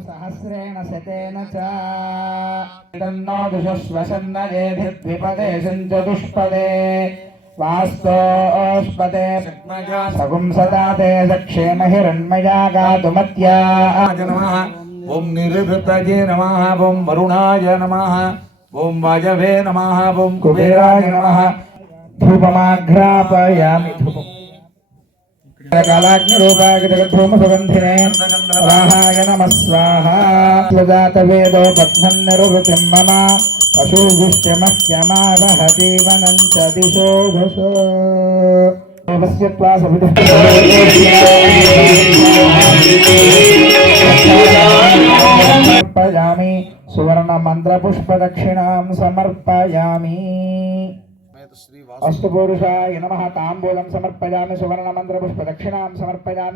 सहस्रेण शतेन च तन्नो दुषश्वसन्नजेभिर्द्विपदे चतुष्पदे वास्तोष्पदे सगुं सदा ते दक्षेम हिरण्मया गातुमत्या नमः। ओम निरृतये नमः। ओम वरुणाय नमः। ओम वायवे नमः। ओम कुबेराय नमः। धूपमाघ्रापयामि धूपम् कालाग्निरूपाय जगद्धूमसुगन्धिने राहाय नमः स्वाहा। स्वजातवेदो बध्नन्निरुतिं मम पशुभुष्टमह्यमावहतीवनं च दिशो दशो देवस्य त्वा समर्पयामि। सुवर्णमन्त्रपुष्पदक्षिणां समर्पयामि। अस्तु पुरुषाय नमः। ताम्बूलं समर्पयामि। सुवर्णमन्त्रपुष्पदक्षिणां समर्पयामि।